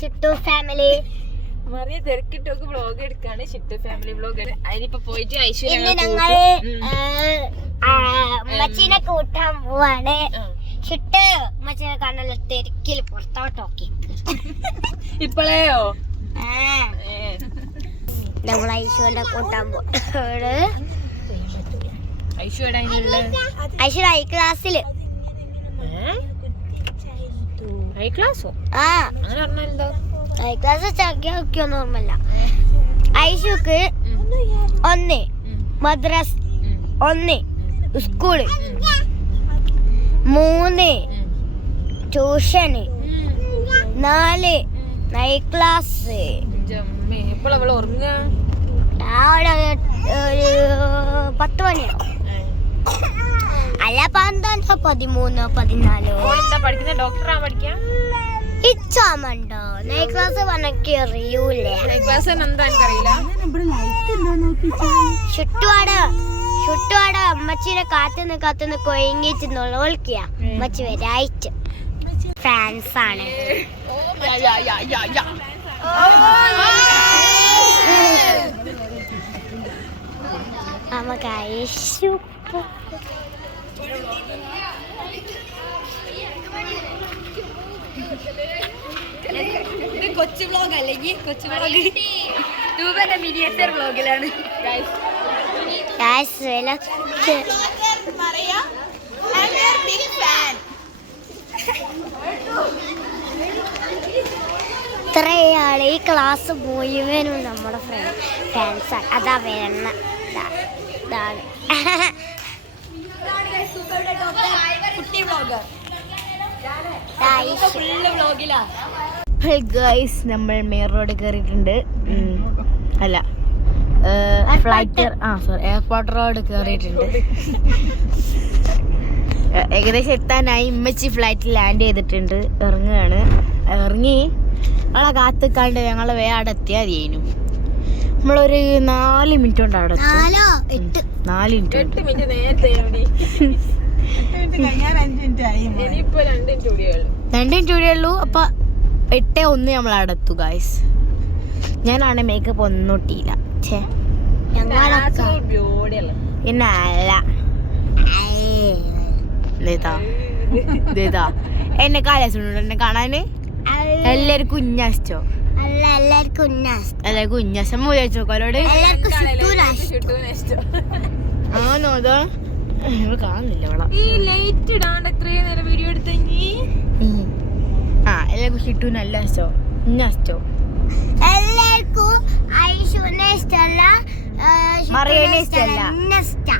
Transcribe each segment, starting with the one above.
സിട്ടു family Mariya തിരക്കിട്ടൊക്കെ vlog എടുക്കാണ്. Shittu family vlog അതിനിപ്പോ പോയിട്ട് ഐശ്വര്യ ഞങ്ങൾ മച്ചിനെ കൂട്ടാൻ പോവാണ്. ഷിട്ട് മച്ചിനെ കാണാൻ തിരക്കിൽ പുറത്തോട്ടോക്കി ഇപ്പളേയോ? നമ്മൾ ഐശ്വര്യ കൂട്ടാൻ പോവാണ് ഐശ്വര്യ ഐ ക്ലാസ്സിൽ ഹൈ ക്ലാസ്സോ ആ. അങ്ങനെ പറഞ്ഞാലെന്തോ ഐ ക്ലാസ് ചക്കിയൊന്നും ഓർമ്മല്ല ഐഷുക്ക് ഒന്ന്. മദ്രസ് ഒന്ന്. സ്കൂൾ മൂന്ന്. ട്യൂഷന് നാല്. നൈറ്റ് ക്ലാസ് രാവിലെ ഒരു പത്ത് മണിയാവും. അല്ല പന്ത്രണ്ടോ പതിമൂന്നോ പതിനാലോ? എന്താ പഠിക്കുന്ന? ഡോക്ടറാ പഠിക്കാ? ഇച്ചാമണ്ടോ? നൈറ്റ് ക്ലാസ് പറഞ്ഞൊക്കെ അറിയൂലേ. ക്ലാസ് എന്താ എനിക്കറിയില്ല. ചുറ്റുപാട് ചുറ്റുപാട് അമ്മച്ചിനെ കാത്തുനിന്ന് കാത്തുനിന്ന് കൊയങ്ങിച്ച് നുളവിളിക്കുക അമ്മച്ചി വരായിട്ട്. ഫാൻസ് ആണ്. നമുക്ക് ഐശു കൊച്ചു വ്ലോഗ് അല്ലെങ്കിൽ കൊച്ചു വ്ലോഗ് രൂപന്റെ മിനിയേച്ചർ വ്ലോഗിലാണ് ഇത്രയാൾ ഈ ക്ലാസ് മുഴുവനും നമ്മുടെ ഫ്രണ്ട് ഫാൻസാണ് അതാ വരണ ഇതാ- ഇതാണ് ഇതാ ഐശു. ഗൈസ് നമ്മൾ മെയിൻ റോഡ് കയറിയിട്ടുണ്ട് അല്ല ഫ്ലൈറ്റ് ആ സോറി എയർപോർട്ട് റോഡ് കയറിയിട്ടുണ്ട് ഏകദേശം എത്താനായി. ഇമ്മച്ചി ഫ്ലൈറ്റ് ലാൻഡ് ചെയ്തിട്ടുണ്ട്. ഇറങ്ങുകയാണ്. ഇറങ്ങി. ഞങ്ങളെ കാത്തുക്കാണ്ട് ഞങ്ങളെ വേ അവിടെ എത്തിയാൽ നമ്മളൊരു നാല് മിനിറ്റ് കൊണ്ട് അവിടെ എത്തും. നാലോ മിനിറ്റ് മിനിറ്റ് നേരത്തെ രണ്ട് മിനിറ്റ് കൂടിയേ ഉള്ളൂ. അപ്പൊ എട്ട് ഒന്ന് നമ്മൾ അടത്തു ഗൈസ് ഗായ്സ് ഞാനാണ് മേക്കപ്പ് ഒന്നും ഇട്ടില്ല ഛേ. ഇതേതാ എന്നെ കാലസുണ്ട്? എന്നെ കാണാന്? എല്ലാരും കുഞ്ഞാസ്റ്റോ അല്ല എല്ലാവർക്കും ഉന്നാസ് എല്ലാരും കുഞ്ഞാസം മൂലച്ചോക്കോലോട് എല്ലാവർക്കും ചുറ്റൂരാസ് ആണോ അതോ? കാണുന്നില്ല അവളെ ഈ ലൈറ്റ് ഇടാണ്ട് എത്രയും നേരം വീഡിയോ എടുത്തെങ്കി? ആ എല്ലാവർക്കും ഷിട്ടു നല്ല അസ്റ്റോ കുഞ്ഞാസ്റ്റോ എല്ലാവർക്കും ഐശുവിനെ ഇഷ്ടമല്ല മറിയനെ ഇഷ്ടമല്ല. ഇഷ്ടാ.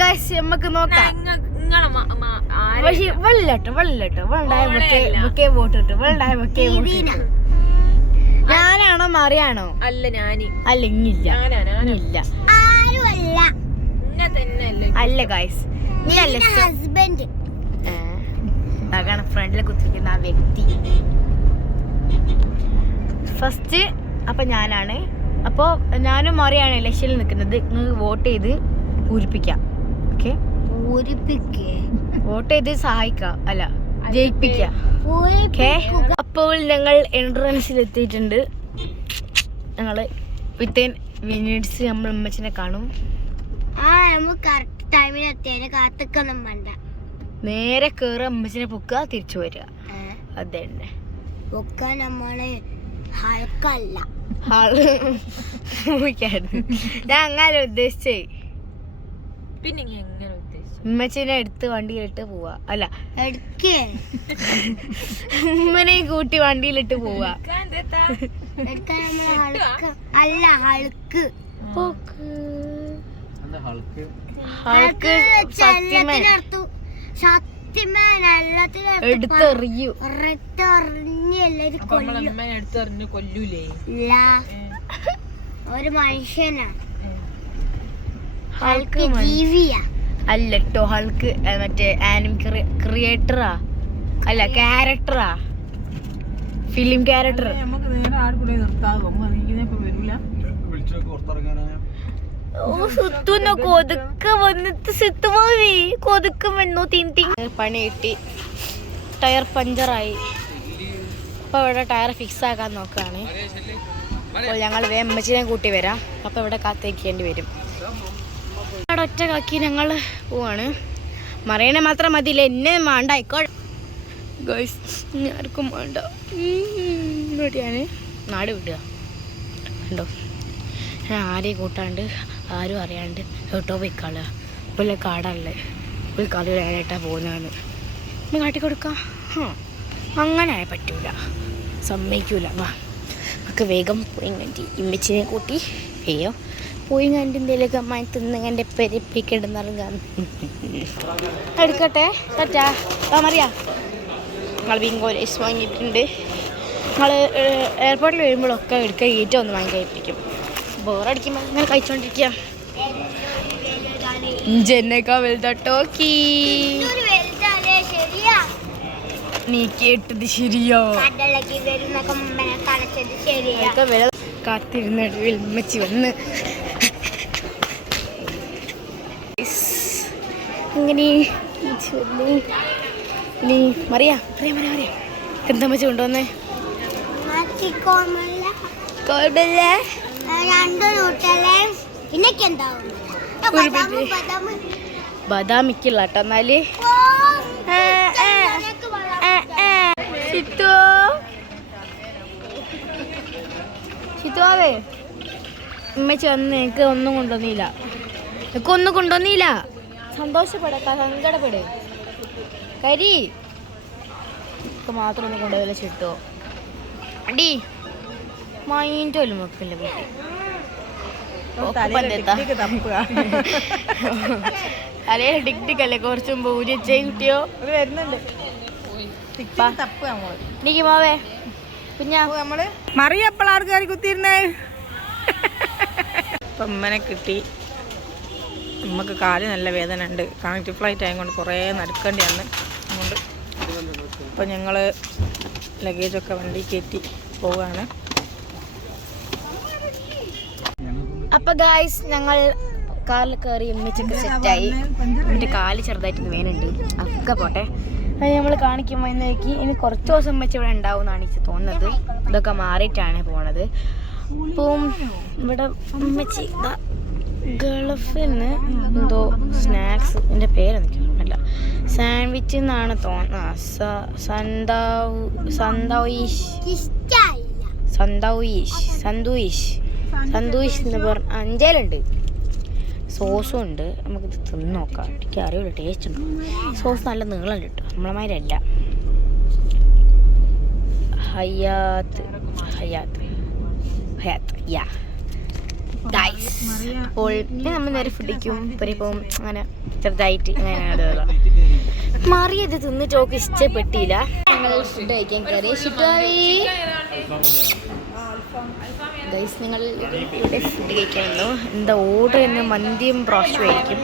ഗായ്സ് നമുക്ക് നോക്കാം. നിങ്ങളെ പക്ഷെ വെള്ളട്ടോ വെള്ളട്ടോ. വെള്ളായ ഓളെയല്ല. Bouquet vote വെള്ളായ. ഞാനാണോ മറിയാണോ? അല്ല ഞാൻ. അല്ല ഇങ്ങില്ല ഞാനാ ഞാനാ. ഇല്ല അല്ലേ ഗായ്സ് ഹസ്ബൻഡ് അതാണ് ഫ്രണ്ടിൽ കുത്തിരിക്കുന്ന ആ വ്യക്തി. ഫസ്റ്റ് അപ്പൊ ഞാനാണ്. അപ്പോൾ ഞാനും മറിയാണ് ഇലക്ഷനിൽ നിൽക്കുന്നത് നിങ്ങൾ വോട്ട് ചെയ്ത് പൂരിപ്പിക്കാം. ഓക്കെ വോട്ട് ചെയ്ത് സഹായിക്കാം. അല്ല ജയിപ്പിക്കാം. അപ്പോൾ ഞങ്ങൾ എൻട്രൻസിൽ എത്തിയിട്ടുണ്ട് ഞങ്ങൾ വിത്തിൻ മിനിറ്റ്സ് നമ്മൾ അമ്മച്ചിനെ കാണും. ആ നമ്മൾ കറക്റ്റ് ടൈമിന് എത്തിയതിന് കാത്തിക്കൊന്നും വേണ്ട. നേരെ കയറി അമ്മച്ചിനെ പൊക്കുക തിരിച്ചു വരിക. അതെ തന്നെ നമ്മൾ ഹൾക്കല്ല. ഞാൻ അങ്ങനെ ഉദ്ദേശിച്ചേ. പിന്നെ എങ്ങനെ ഉമ്മച്ചിനെ എടുത്ത് വണ്ടിയിലിട്ട് പോവാ. അല്ല. എടുക്കേ. ഉമ്മനെ കൂട്ടി വണ്ടിയിലിട്ട് പോവാ. അല്ല ഹൾക്ക്. അല്ല ഹൾക്ക്. സത്യമേൻ എടുത്തെറിയൂ. എല്ലാരും കൊല്ലും. കൊല്ലൂലേ? ഇല്ല. ഒരു മനുഷ്യനാ. ജീവിയാ. അല്ലട്ടോ ഹൾക്ക് മറ്റേ ആനിം ക്രിയേറ്ററാ? അല്ല ക്യാരക്ടറാ? Film character. സുത്തുന്ന കൊതുക്ക വന്നിട്ട് സിത്തുമാവി കൊതുക്ക വന്നു തിൻ പണി കിട്ടി. ടയർ പഞ്ചറായി. അപ്പൊ ഇവിടെ ടയർ ഫിക്സ് ആക്കാൻ നോക്കുകയാണ് അപ്പോൾ ഞങ്ങൾ വേമ്മച്ചിനെ കൂട്ടി വരാം. അപ്പോൾ ഇവിടെ കാത്തേക്കേണ്ടി വരും. ഒറ്റ കാക്കി ഞങ്ങൾ പോവാണ്. മറിയണ മാത്രം മതിയില്ല എന്നെ വേണ്ട ആയിക്കോട്ടെ. ഇവിടെയാണ് നാട് വിടുക. കണ്ടോ? ഞാൻ ആരെയും കൂട്ടാണ്ട് ആരും അറിയാണ്ട് എട്ടോ പോയി ഇപ്പോൾ കാടല്ലേ. ഒരു കളി വരാനായിട്ടാണ് പോകുന്നതാണ്. ഒന്ന് കാട്ടിക്കൊടുക്കാം ആ അങ്ങനെ പറ്റൂല. സമ്മതിക്കൂല. വാ. നമുക്ക് വേഗം പോയി ഇമ്മച്ചിനെ കൂട്ടി അയ്യോ. പോയി കണ്ടി എന്തെങ്കിലുമൊക്കെ അമ്മായി തിന്ന് കണ്ട് പെരിപ്പിക്കിടുന്നിറങ്ങാൻ എടുക്കട്ടെ? പറ്റാ മറിയാ. ഞങ്ങൾ ബിങ്കോ റൈസ് വാങ്ങിയിട്ടുണ്ട്. ഞങ്ങൾ എയർപോർട്ടിൽ വരുമ്പോഴൊക്കെ എടുക്കുക ഈറ്റ ഒന്ന് വാങ്ങി കഴിപ്പിക്കും ബോറടിക്കുമ്പോൾ ഇങ്ങനെ കഴിച്ചോണ്ടിരിക്കുക ജനക്കാ വലുതാട്ടോക്കി നീ കേട്ടത് ശരിയോ? കടലക്ക് വിൽമച്ച് വന്ന് ഇങ്ങനെ ഉമ്മച്ചി വന്നു ഇനി മറിയാ മറിയാ മറിയാ മറിയാ. എന്താ മച്ച കൊണ്ടുവന്നേ? കുഴപ്പമില്ല രണ്ടു. ബദാമിക്കുള്ള കേട്ടോ എന്നാൽ. ചിത്തോ. ചിത്തോവേ ഉമ്മച്ചി വന്ന് എനിക്ക് ഒന്നും കൊണ്ടുവന്നില്ല. എനിക്ക് ഒന്നും കൊണ്ടുവന്നില്ല? സന്തോഷപ്പെടക്ക സങ്കടപ്പെട്. കരി. മാത്രം ഒന്ന് കൊണ്ടുപോയി ചിട്ടോ. അടി. മൈൻഡ് പോലും വെക്കില്ല കുട്ടി. അല്ലേ ടിക് ടിക് അല്ലേ കുറച്ച് മുമ്പ് ഊരി വെച്ചേ കുട്ടിയോ? അത് വരുന്നുണ്ട്. എനിക്ക് മാവേ. പിന്നെ നമ്മൾ മറിയ എപ്പോഴാണ് കയറി കുത്തിയിരുന്നേ? ഇപ്പം ഉമ്മനെ കിട്ടി. നമുക്ക് കാൽ നല്ല വേദന ഉണ്ട് കണക്റ്റീവ് ഫ്ലൈറ്റ് ആയതുകൊണ്ട് കുറേ നടക്കേണ്ടി വന്ന്. അതുകൊണ്ട് അപ്പം ഞങ്ങൾ ലഗേജൊക്കെ വണ്ടി കയറ്റി പോവുകയാണ് അപ്പം ഗായ്സ് ഞങ്ങൾ കാറിൽ കയറി ഉമ്മിച്ചൊക്കെ സെറ്റായി എന്നിട്ട് കാൽ ചെറുതായിട്ട് വേനുണ്ട് അതൊക്കെ പോട്ടെ. അത് നമ്മൾ കാണിക്കുമ്പോൾ എന്നേക്ക് ഇനി കുറച്ച് ദിവസം വെച്ച് ഇവിടെ ഉണ്ടാവും എന്നാണ് എനിക്ക് തോന്നുന്നത്. ഇതൊക്കെ മാറിയിട്ടാണ് പോണത്. അപ്പം ഇവിടെ ഉമ്മച്ചി നിന്ന് എന്തോ സ്നാക്സ് എന്റെ പേരെനിക്കറിയില്ല സാൻഡ്വിച്ച് എന്നാണ് തോന്നുന്നത്. സന്താവ് സന്തോയിഷ് സന്തോയിഷ് സന്തോയിഷ് എന്ന് പറഞ്ഞ അഞ്ചേലുണ്ട്. സോസും ഉണ്ട് നമുക്കിത് തിന്ന് നോക്കാം. എനിക്ക് അറിയില്ല ടേസ്റ്റ് ഉണ്ടോ? സോസ് നല്ല നീളം കിട്ടും. നമ്മളമാരല്ല Hyatt. Hyatt. Hyatt. Yeah. Guys അപ്പോൾ നമ്മൾ നേരെ ഫുഡിക്കും ഇപ്പം അങ്ങനെ ചെറുതായിട്ട് അങ്ങനെ മാറിയത് തിന്നിട്ട് ഓക്ക് ഇഷ്ടപ്പെട്ടില്ല. ഗൈസ് നിങ്ങൾ ഇവിടെ ഫുഡ് കഴിക്കാനുണ്ടോ എന്താ ഓർഡർ എന്ന് മന്തിയും പ്രാവശ്യം ആയിരിക്കും.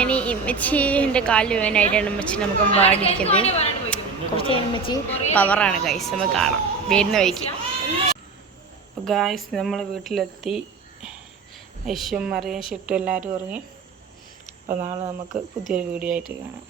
ഇനി ഇമ്മച്ചി എന്റെ കാലിൽ വേനായിട്ടാണ് ഇമ്മച്ചി നമുക്ക് പാടിയിരിക്കുന്നത് കുറച്ച് ഇമ്മച്ചി പവറാണ് ഗൈസ് നമുക്ക് കാണാം. വരുന്ന വഴിക്ക്. ഗായ്സ് നമ്മൾ വീട്ടിലെത്തി. ഐശ്വം മറിയും ഷിട്ടും എല്ലാവരും ഇറങ്ങി അപ്പോൾ നാളെ നമുക്ക് പുതിയൊരു വീഡിയോ ആയിട്ട് കാണാം.